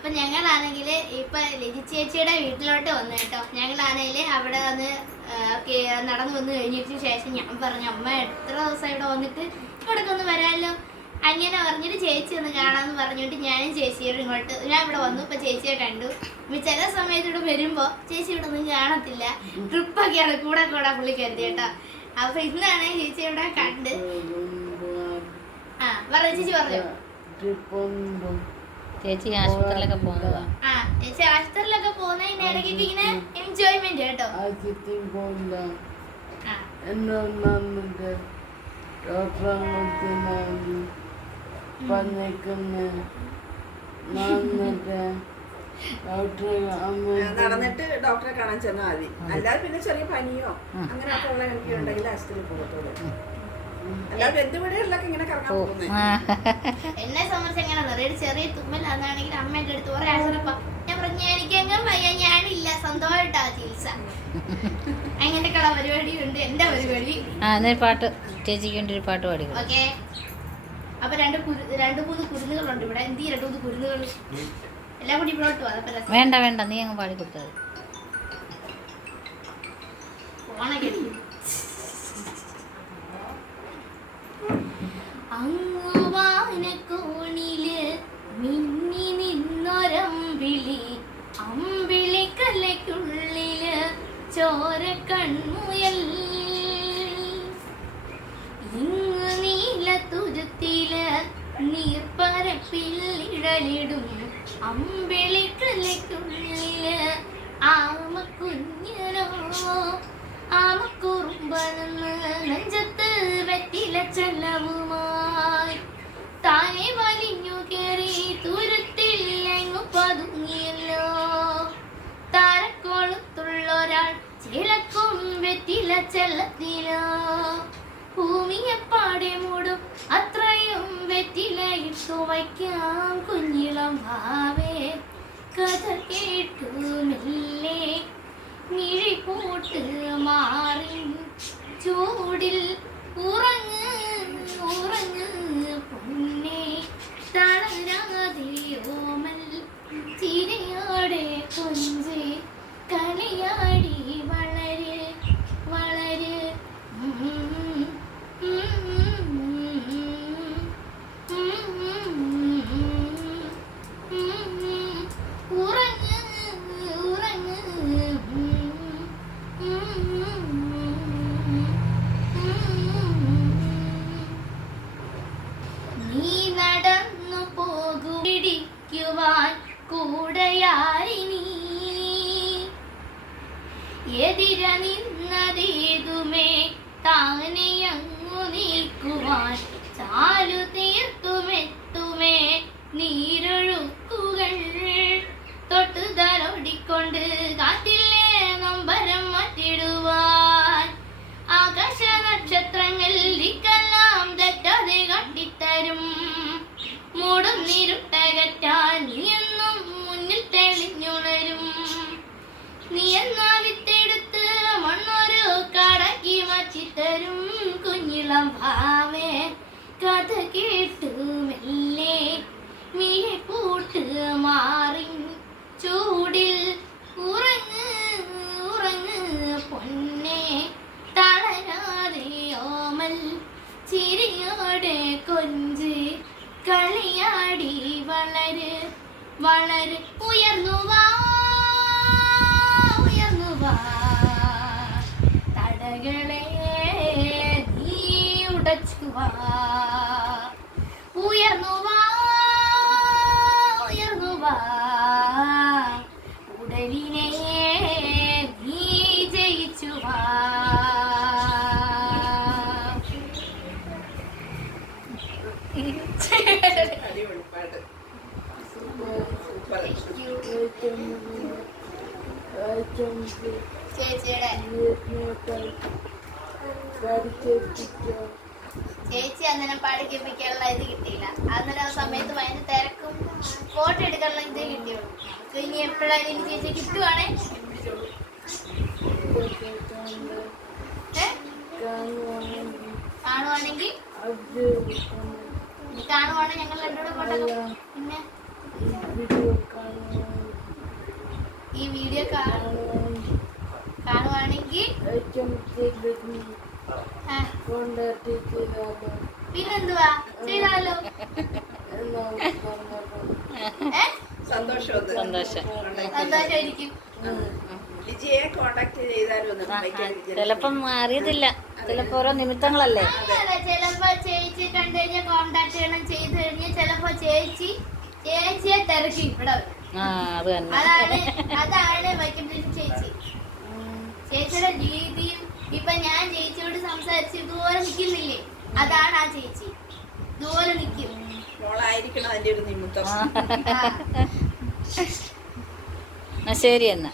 അപ്പൊ ഞങ്ങളാണെങ്കിൽ ഇപ്പൊ ലിജി ചേച്ചിയുടെ വീട്ടിലോട്ട് വന്നു കേട്ടോ. ഞങ്ങളാണെങ്കിൽ അവിടെ വന്ന് നടന്നു വന്നു കഴിഞ്ഞിട്ട് ശേഷം ഞാൻ പറഞ്ഞു, അമ്മ എത്ര ദിവസം ഇവിടെ വന്നിട്ട് ഇവിടേക്ക് ഒന്ന് വരാമല്ലോ. അങ്ങനെ പറഞ്ഞിട്ട് ചേച്ചി ഒന്ന് കാണാമെന്ന് പറഞ്ഞിട്ട് ഞാനും ചേച്ചിയോട് ഇങ്ങോട്ട് ഞാൻ ഇവിടെ വന്നു. ഇപ്പൊ ചേച്ചിയെ കണ്ടു. ചില സമയത്ത് ഇവിടെ വരുമ്പോ ചേച്ചി ഇവിടെ ഒന്നും കാണത്തില്ല, ട്രിപ്പൊക്കെയാണ് കൂടെ കൂടെ പുള്ളിക്കരുത് കേട്ടോ. അപ്പൊ ഇന്നാണ് ചേച്ചി ഇവിടെ കണ്ട്. പറഞ്ഞു ചേച്ചി പറഞ്ഞു ചേച്ചി ആശുപത്രിയിലൊക്കെ പോകുന്നതാ. ചേച്ചി ആശുപത്രിയിലൊക്കെ പോകുന്നതിന്റെ ഇടയ്ക്ക് ഇങ്ങനെ എൻജോയ്മെന്റ് കേട്ടോ. നടന്നിട്ട് ഡോക്ടറെ കാണാൻ ചെന്നാൽ മതി. അല്ലാതെ പിന്നെ ചെറിയ പനിയോ അങ്ങനെയൊക്കെ ഉള്ള എനിക്ക് ഉണ്ടെങ്കിൽ ആശുപത്രിയിൽ പോകത്തുള്ളൂ. അല്ലാതെ എന്തുവിടെയുള്ളൊക്കെ ഇങ്ങനെ കറങ്ങാൻ പോകുന്നത്. എന്നെ സംബന്ധിച്ച് എങ്ങനെയാണെന്ന് അറിയാം, ചെറിയ തുമ്മലാണെന്നാണെങ്കിൽ അമ്മയുടെ അടുത്ത് കുറെ ആശുപത്രി ഞാൻ പറഞ്ഞു എനിക്കെങ്ങും വയ്യ, ഞാനില്ല, സ്വന്തമായിട്ടാ ചികിത്സ. അങ്ങനത്തെ കള പരിപാടി ഉണ്ട് എന്റെ പരിപാടി. പാട്ട് ചേച്ചിക്ക് വേണ്ടി ഒരു പാട്ട് പാടി. ഓക്കെ. അപ്പൊ രണ്ട് മൂന്ന് കുരുന്നുകളുണ്ട് ഇവിടെ. എന്ത് 2-3 കുരുന്നുകൾ എല്ലാം കൂടി ഇവിടോട്ട് പോവാ. വേണ്ട വേണ്ട, നീ അങ്ങ് പാടി കൊടുത്തത്. അങ്ങുവാനക്കോണില് മിന്നി നിന്നൊരമ്പിളി, അമ്പിളി കലയ്ക്കുള്ളില് ചോര കൺമുയൽ, ഇങ്ങ് നീലത്തുരുത്തില് നീർപ്പരപ്പിൽ ഇടലിടും അമ്പിളി കലയ്ക്കുള്ളില് ആമക്കുഞ്ഞനോ ആമക്കുറുമ്പനെന്ന് നെഞ്ചത്ത് വെറ്റില ചെല്ലവുമായി താനെ വലിഞ്ഞു കയറി തുരുത്തിൽ എങ്ങു പതുങ്ങിയല്ലോ. താരക്കോളത്തുള്ളൊരാൾ ചിലക്കും വെറ്റില ചെല്ലത്തിലോ. ഭൂമിയെപ്പാടെ മൂടും അത്രയും വെറ്റില ഇട്ടു വയ്ക്കാം കുഞ്ഞിളം ഭാവേ. കഥ കേട്ടു മെല്ലെ മിഴി പൂട്ട് മാറി ചൂടിൽ ഉറങ്ങ് ഉറങ്ങ് പൊന്നെ, തളരാതെ ഓമൽ ചിരിയോടെ കൊഞ്ച് കളിയാടി വളര് വളര്. നീ നടന്നു പോകു പിടിക്കുവാൻ കൂടയാരിനി, എതിര നിന്നതേതുമേ താനെയങ്ങു നിൽക്കുവാൻ ചാലു തീർത്തുമെത്തുമേ നീരൊഴുക്കുകൾ. തൊട്ടുതലോടിക്കൊണ്ട് കാറ്റിലെ നൊമ്പരം മാറ്റിടുവാൻ ആകാശ നക്ഷത്രങ്ങൾ ഇക്കെല്ലാം തെറ്റാതെ കാട്ടിത്തരും. മൂടും നിരുട്ടകറ്റാൻ നീയെന്നും മുന്നിൽ തെളിഞ്ഞുണരും. നീ എന്നാ വിത്തെടുത്ത് മണ്ണൊരു കടക്കി മാറ്റിത്തരും കുഞ്ഞിളം ഭാവേ. കഥ കേട്ടു മെല്ലെ മിഴി പൂട്ട് മാറി ചൂടിൽ ഉറങ്ങ് ഉറങ്ങ് പൊന്നെ, തളരാതെ ഓമൽ ചിരിയോടെ കൊഞ്ച് കളിയാടി വളര് വളര്. ഉയർന്നുവാ ഉയർന്നുവാ തടകളെ നീ ഉടച്ചുവാ. ഉയർന്നുവാ ഉയർന്നുവാ ഉടലിനെ നീ ജയിച്ചുവാ. ചേച്ചി അന്നേരം പാടി കേൾപ്പിക്കാനുള്ള ഇത് കിട്ടിയില്ല. അന്നേരം ആ സമയത്ത് ഭയങ്കര തിരക്കും ഫോട്ടോ എടുക്കാനുള്ള ഇത് കിട്ടിയുള്ളൂ. നമുക്ക് ഇനി എപ്പോഴായാലും ഇനി ചേച്ചി കിട്ടുവാണേ കാണുവാണെങ്കിൽ ഞങ്ങൾ രണ്ടോടെ ഫോട്ടോ പിന്നെ ഈ വീഡിയോ കാണുവാണെങ്കിൽ പിന്നെന്തുവാ ചെയ്താലോ? സന്തോഷം സന്തോഷമായിരിക്കും. ലിജിയെ കോണ്ടാക്ട് ചെയ്താലും ചിലപ്പം അറിയത്തില്ല, ചിലപ്പോ ഓരോ നിമിത്തങ്ങളല്ലേ. ചിലപ്പോ ചേച്ചി കണ്ടു കഴിഞ്ഞാൽ കോണ്ടാക്ട് ചെയ്യണം, ചെയ്ത് കഴിഞ്ഞാൽ ചിലപ്പോ ചേച്ചിയെ തിരക്കി ഇവിടെ വരും. അത് തന്നെ. അതാണ് വൈക്കമ്പലി ചേച്ചി. ചേച്ചിയുടെ രീതിയും ഇപ്പൊ ഞാൻ ചേച്ചിയോട് സംസാരിച്ച് ഇതുപോലെ നിൽക്കുന്നില്ലേ, അതാണ് ആ ചേച്ചി. ഇതുപോലെ നിൽക്കും. മോളായിരിക്കണം അതിന്റെ ഒരു നിമിത്തം. ശരി എന്നാ.